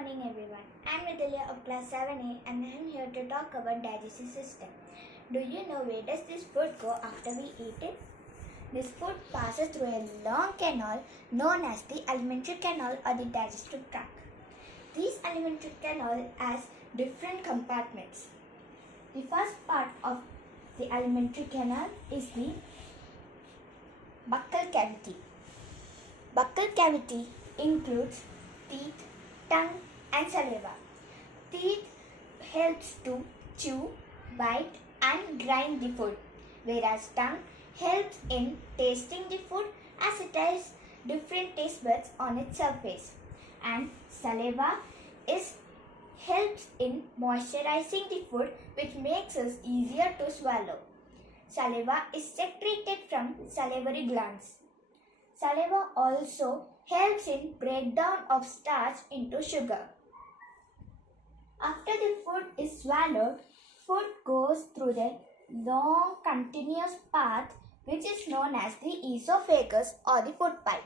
morning everyone. I am Vidya of class 7A and I am here to talk about digestive system. Do you know where does this food go after we eat it? This food passes through a long canal known as the alimentary canal or the digestive tract. These alimentary canal has different compartments. The first part of the alimentary canal is the buccal cavity. Buccal cavity includes teeth, tongue and saliva. Teeth helps to chew, bite and grind the food, whereas tongue helps in tasting the food as it has different taste buds on its surface, and saliva helps in moisturizing the food, which makes it easier to swallow. Saliva is secreted from salivary glands. Saliva also helps in breakdown of starch into sugar. After the food is swallowed, food goes through the long continuous path which is known as the esophagus or the food pipe.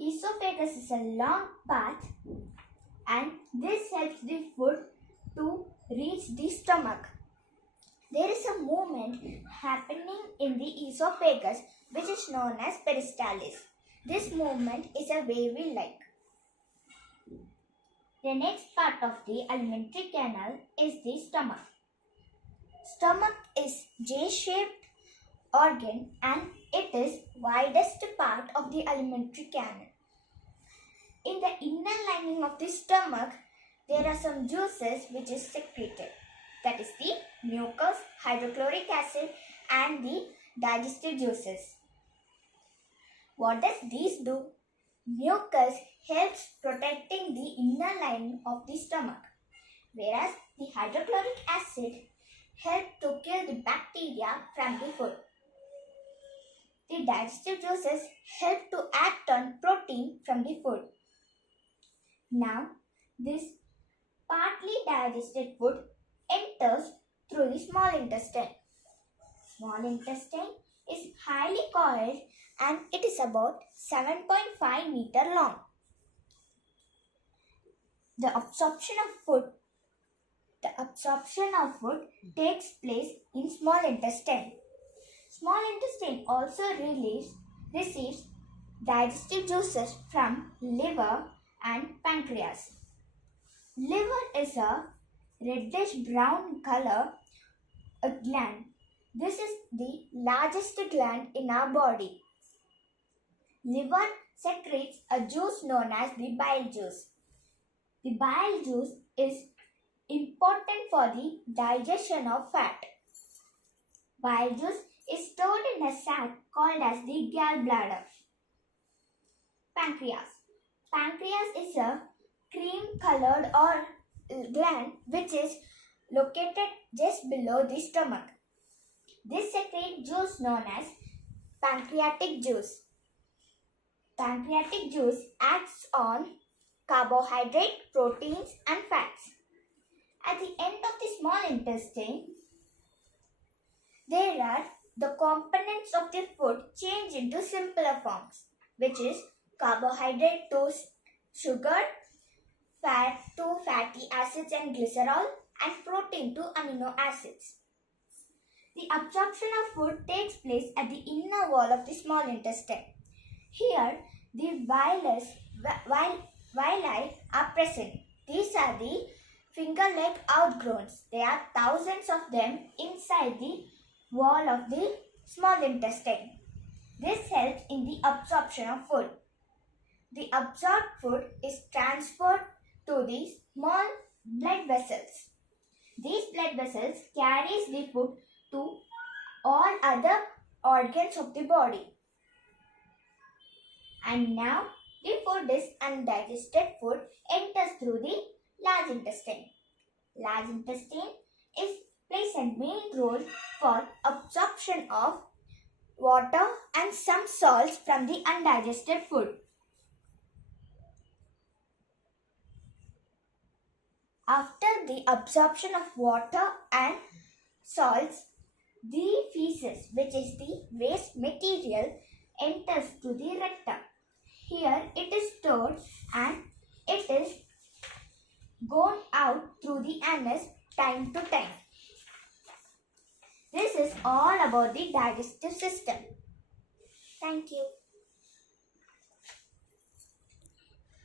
Esophagus is a long path and this helps the food to reach the stomach. There is a movement happening in the esophagus which is known as peristalsis. This movement is a wavy like. The next part of the alimentary canal is the stomach. Stomach is J-shaped organ and it is widest part of the alimentary canal. In the inner lining of the stomach, there are some juices which is secreted. That is the mucus, hydrochloric acid and the digestive juices. What does these do? Mucus helps protecting the inner lining of the stomach, whereas the hydrochloric acid helps to kill the bacteria from the food. The digestive juices help to act on protein from the food. Now, this partly digested food enters through the small intestine. Small intestine is highly coiled and it is about 7.5 meter long. The absorption of food takes place in small intestine. Small intestine also receives digestive juices from liver and pancreas. Liver is a reddish brown color gland. This is the largest gland in our body. Liver secretes a juice known as the bile juice. The bile juice is important for the digestion of fat. Bile juice is stored in a sac called as the gallbladder. Pancreas. Pancreas is a cream-colored gland which is located just below the stomach. This secretes juice known as pancreatic juice. Pancreatic juice acts on carbohydrate, proteins and fats. At the end of the small intestine, there are the components of the food change into simpler forms, which is carbohydrate to sugar, fat to fatty acids and glycerol, and protein to amino acids. The absorption of food takes place at the inner wall of the small intestine. Here, the villi are present. These are the finger-like outgrowths. There are thousands of them inside the wall of the small intestine. This helps in the absorption of food. The absorbed food is transferred to the small blood vessels. These blood vessels carries the food to all other organs of the body. And now the food is undigested food enters through the large intestine. Large intestine plays a main role for absorption of water and some salts from the undigested food. After the absorption of water and salts, the feces, which is the waste material, enters to the rectum. Here it is stored and it is gone out through the anus time to time. This is all about the digestive system. Thank you.